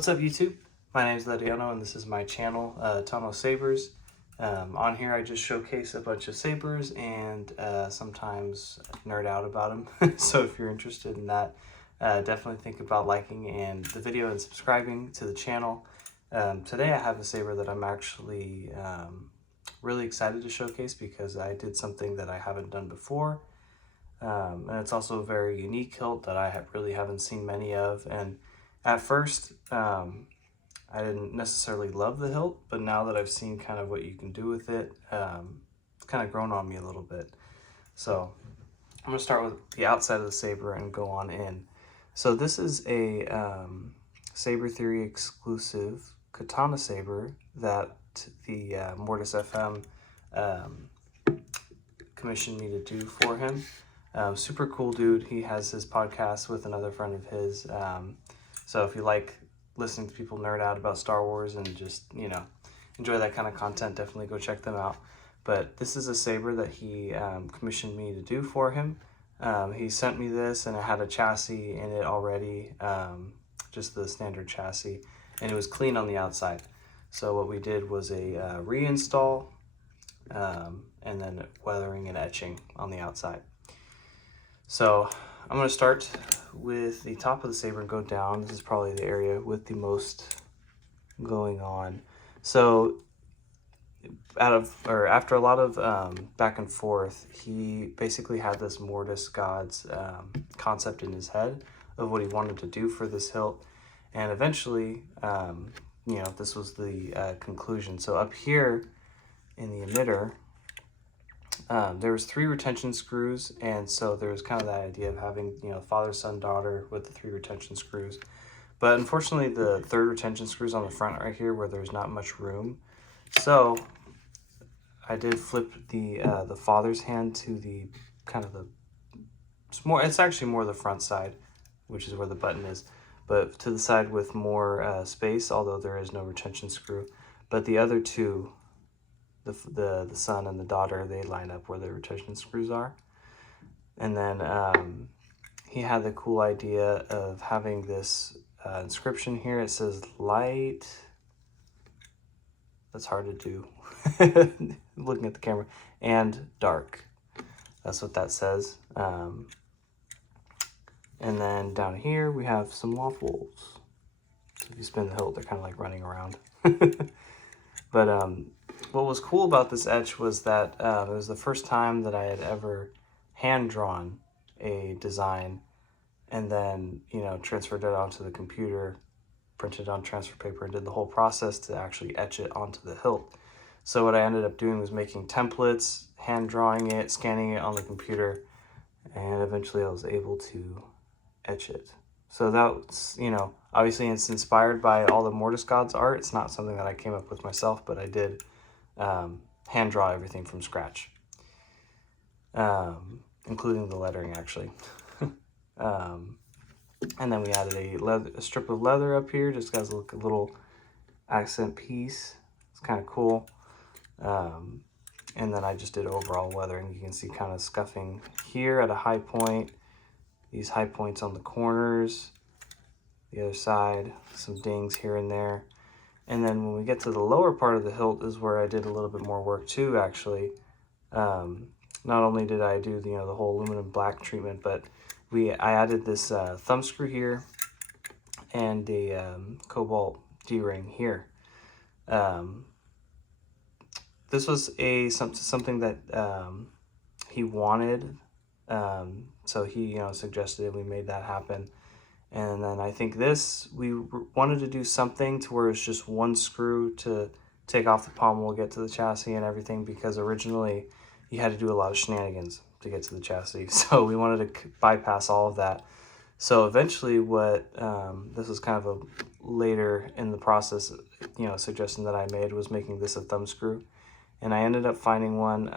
What's up, YouTube? My name is Lediano and this is my channel, Tono Sabers. On here I just showcase a bunch of sabers and sometimes nerd out about them. So if you're interested in that, definitely think about liking the video and subscribing to the channel. Today I have a saber that I'm actually really excited to showcase because I did something that I haven't done before. And it's also a very unique hilt that I really haven't seen many of. And at first, I didn't necessarily love the hilt, but now that I've seen kind of what you can do with it, it's kind of grown on me a little bit. So I'm going to start with the outside of the saber and go on in. So this is a Saber Theory exclusive Katana Saber that the Mortis FM commissioned me to do for him. Super cool dude. He has his podcast with another friend of his. So if you like listening to people nerd out about Star Wars and just, enjoy that kind of content, definitely go check them out. But this is a saber that he commissioned me to do for him. He sent me this and it had a chassis in it already, just the standard chassis, and it was clean on the outside. So what we did was a reinstall and then weathering and etching on the outside. So I'm going to start with the top of the saber and go down. This is probably the area with the most going on. So after a lot of back and forth, he basically had this Mortis God's concept in his head of what he wanted to do for this hilt. And eventually, this was the conclusion. So up here in the emitter, there was 3 retention screws, and so there was kind of that idea of having, father, son, daughter with the 3 retention screws. But unfortunately, the 3rd retention screw is on the front right here where there's not much room. So I did flip the father's hand to the it's actually more the front side, which is where the button is, but to the side with more space, although there is no retention screw. But the other 2, the son and the daughter, they line up where the retention screws are. And then he had the cool idea of having this inscription here. It says light. That's hard to do looking at the camera. And dark. That's what that says. And then down here we have some waffles. So if you spin the hilt, they're kind of like running around. But what was cool about this etch was that it was the first time that I had ever hand-drawn a design and then, transferred it onto the computer, printed it on transfer paper, and did the whole process to actually etch it onto the hilt. So what I ended up doing was making templates, hand-drawing it, scanning it on the computer, and eventually I was able to etch it. So that's, obviously it's inspired by all the Mortis Gods art. It's not something that I came up with myself, but I did hand draw everything from scratch, including the lettering actually. And then we added a strip of leather up here, just as a little accent piece. It's kind of cool. And then I just did overall weathering. You can see kind of scuffing here at a high point, these high points on the corners, the other side, some dings here and there. And then when we get to the lower part of the hilt is where I did a little bit more work too, actually. Not only did I do the whole aluminum black treatment, but I added this thumb screw here and a cobalt D-ring here. This was something that he wanted, so he suggested it. We made that happen. And then I think we wanted to do something to where it's just one screw to take off the pommel, get to the chassis and everything, because originally you had to do a lot of shenanigans to get to the chassis. So we wanted to bypass all of that. So eventually this was kind of a later in the process, suggestion that I made was making this a thumb screw. And I ended up finding one.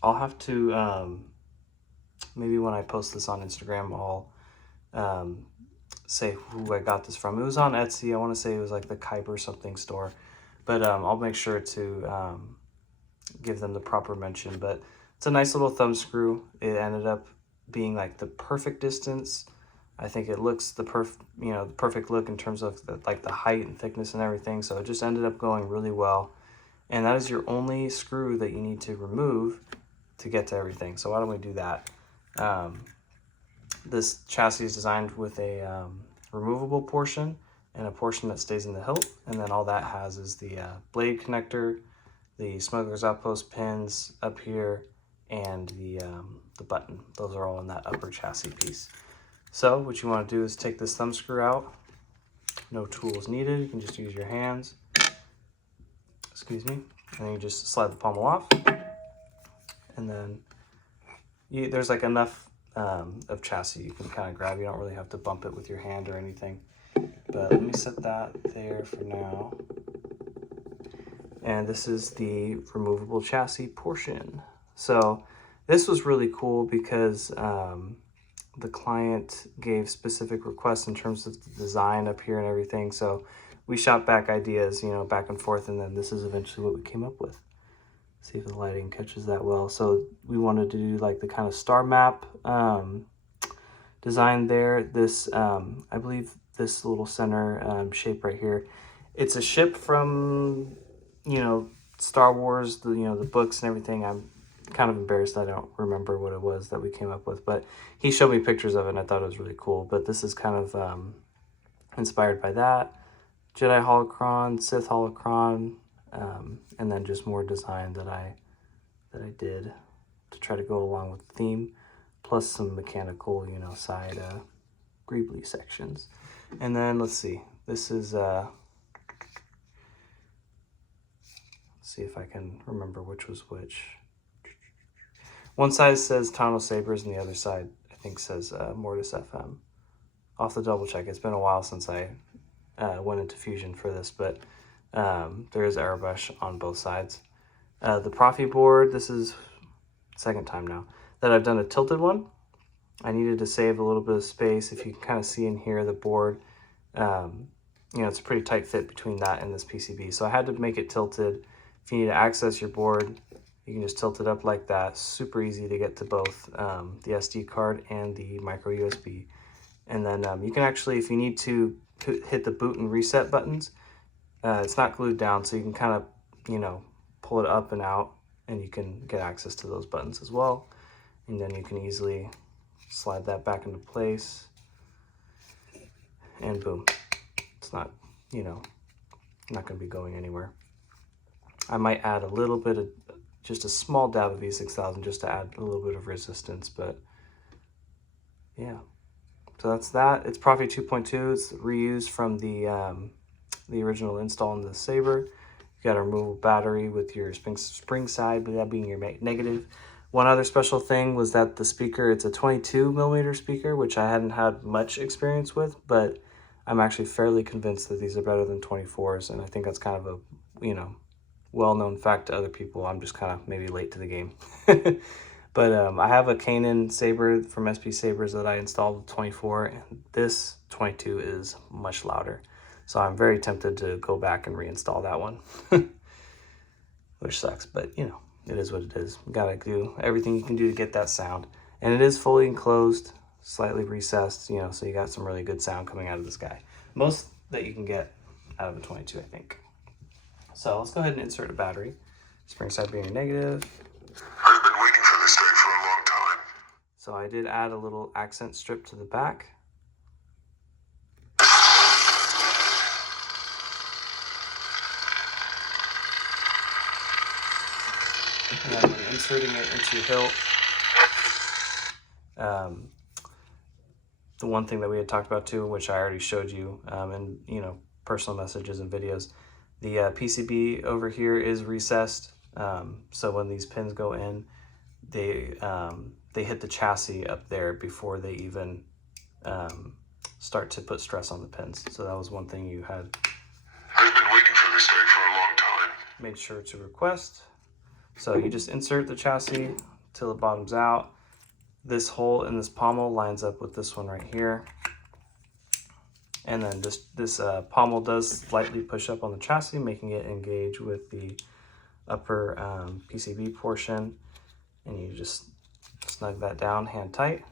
I'll have to, maybe when I post this on Instagram, I'll say who I got this from. It was on Etsy. I want to say it was like the Kuiper something store, but I'll make sure to give them the proper mention. But it's a nice little thumb screw. It ended up being like the perfect distance I think it looks the perfect look in terms of the height and thickness and everything. So it just ended up going really well. And that is your only screw that you need to remove to get to everything. So why don't we do that? This chassis is designed with a removable portion and a portion that stays in the hilt. And then all that has is the blade connector, the smuggler's outpost pins up here, and the button. Those are all in that upper chassis piece. So what you want to do is take this thumb screw out. No tools needed. You can just use your hands. Excuse me. And then you just slide the pommel off. And then there's like enough of chassis you can kind of grab. You don't really have to bump it with your hand or anything. But let me set that there for now. And this is the removable chassis portion. So this was really cool because the client gave specific requests in terms of the design up here and everything. So we shot back ideas, back and forth, and then this is eventually what we came up with. See if the lighting catches that well. So we wanted to do like the kind of star map design there. This, I believe this little center shape right here, it's a ship from, Star Wars, the books and everything. I'm kind of embarrassed I don't remember what it was that we came up with, but he showed me pictures of it and I thought it was really cool. But this is kind of inspired by that. Jedi holocron, Sith holocron, and then just more design that I did to try to go along with the theme, plus some mechanical, side greebly sections. And then let's see, this is let's see if I can remember which was which. One side says Tano Sabers and the other side I think says Mortis FM. I'll have to double check. It's been a while since I went into Fusion for this, but there is airbrush on both sides. The Profi board, this is second time now that I've done a tilted one. I needed to save a little bit of space. If you can kind of see in here, the board, it's a pretty tight fit between that and this PCB. So I had to make it tilted. If you need to access your board, you can just tilt it up like that. Super easy to get to both the SD card and the micro USB. And then you can actually, if you need to hit the boot and reset buttons, it's not glued down, so you can kind of, pull it up and out, and you can get access to those buttons as well. And then you can easily slide that back into place, and boom. It's not, not going to be going anywhere. I might add a little bit of, just a small dab of V6000 just to add a little bit of resistance, but yeah. So that's that. It's Profi 2.2. It's reused from the original install in the Saber. You got a removable battery with your spring side, but that being your negative. One other special thing was that the speaker, it's a 22mm speaker, which I hadn't had much experience with, but I'm actually fairly convinced that these are better than 24s, and I think that's kind of a, well-known fact to other people. I'm just kind of maybe late to the game. But I have a Canon Saber from SP Sabers that I installed with 24, and this 22 is much louder. So I'm very tempted to go back and reinstall that one, which sucks, but it is what it is. You gotta do everything you can do to get that sound. And it is fully enclosed, slightly recessed, so you got some really good sound coming out of this guy. Most that you can get out of a 22, I think. So let's go ahead and insert a battery. Spring side being negative. I've been waiting for this day for a long time. So I did add a little accent strip to the back. And then when inserting it into your hilt, the one thing that we had talked about too, which I already showed you in personal messages and videos, the PCB over here is recessed. So when these pins go in, they hit the chassis up there before they even start to put stress on the pins. So that was one thing you had. I've been waiting for this day for a long time. Made sure to request. So you just insert the chassis till it bottoms out. This hole in this pommel lines up with this one right here. And then this pommel does slightly push up on the chassis, making it engage with the upper PCB portion. And you just snug that down, hand tight.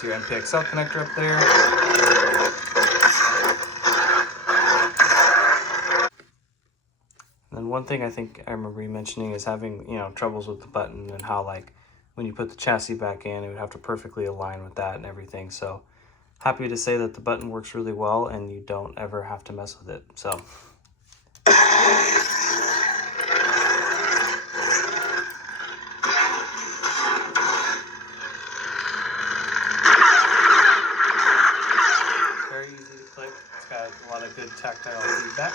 So your NPXL connector up there. And then one thing I think I remember you mentioning is having, you know, troubles with the button and how, like, when you put the chassis back in, it would have to perfectly align with that and everything. So happy to say that the button works really well and you don't ever have to mess with it. So very easy to click. It's got a lot of good tactile feedback.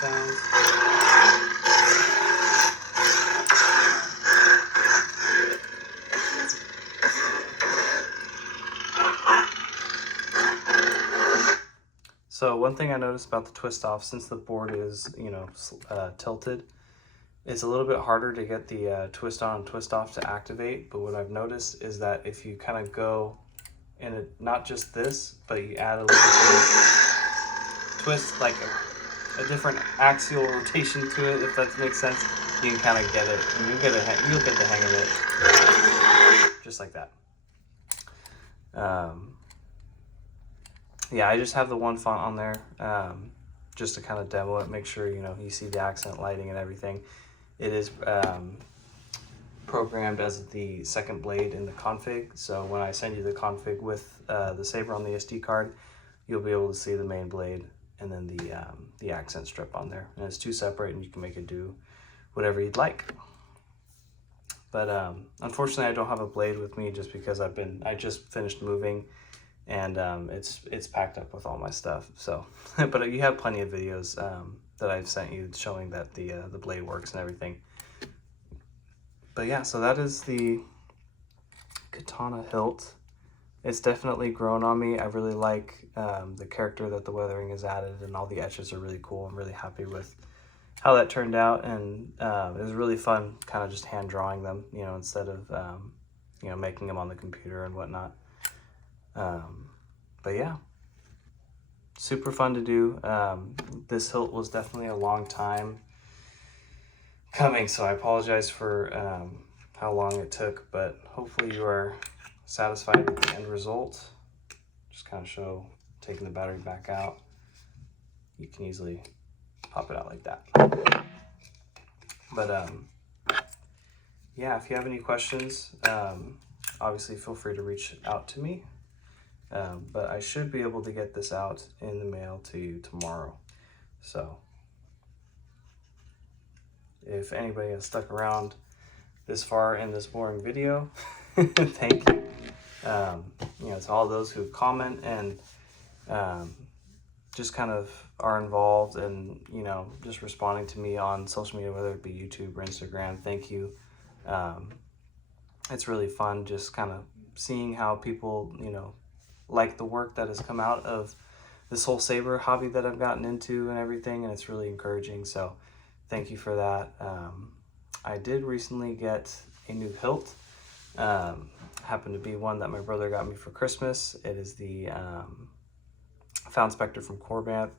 Sounds. So one thing I noticed about the twist off, since the board is, you know, tilted, it's a little bit harder to get the twist on and twist off to activate. But what I've noticed is that if you kind of go in a, not just this, but you add a little bit of twist, like a different axial rotation to it, if that makes sense, you can kind of get it, and you'll get the hang of it, just like that. Yeah, I just have the one font on there, just to kind of demo it, make sure, you know, you see the accent lighting and everything. It is programmed as the second blade in the config, so when I send you the config with the Saber on the SD card, you'll be able to see the main blade and then the accent strip on there. And it's two separate, and you can make it do whatever you'd like. But unfortunately, I don't have a blade with me just because I just finished moving, and it's packed up with all my stuff. So, but you have plenty of videos that I've sent you showing that the blade works and everything. But yeah, so that is the Katana hilt. It's definitely grown on me. I really like the character that the weathering is added, and all the etches are really cool. I'm really happy with how that turned out, and it was really fun kind of just hand drawing them, you know, instead of you know, making them on the computer and whatnot. But yeah, super fun to do. This hilt was definitely a long time coming, so I apologize for how long it took, but hopefully you are satisfied with the end result. Just kind of show taking the battery back out. You can easily pop it out like that. But yeah, if you have any questions, obviously feel free to reach out to me. But I should be able to get this out in the mail to you tomorrow. So if anybody has stuck around this far in this boring video, thank you. You know, to all those who comment and just kind of are involved and, you know, just responding to me on social media, whether it be YouTube or Instagram, thank you. It's really fun just kind of seeing how people, you know, like the work that has come out of this whole saber hobby that I've gotten into and everything, and it's really encouraging. So thank you for that. I did recently get a new hilt. Happened to be one that my brother got me for Christmas. It is the Found Spectre from Corbanth.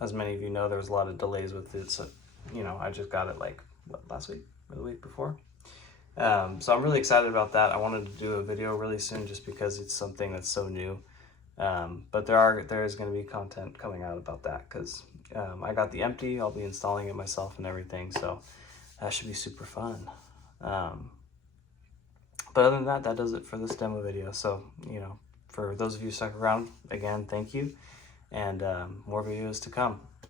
As many of you know, there was a lot of delays with it, so, you know, I just got it like, what, last week or the week before? So I'm really excited about that. I wanted to do a video really soon just because it's something that's so new. But there is going to be content coming out about that because I got the empty. I'll be installing it myself and everything, so that should be super fun. But other than that, that does it for this demo video. So, you know, for those of you stuck around, again, thank you. And more videos to come.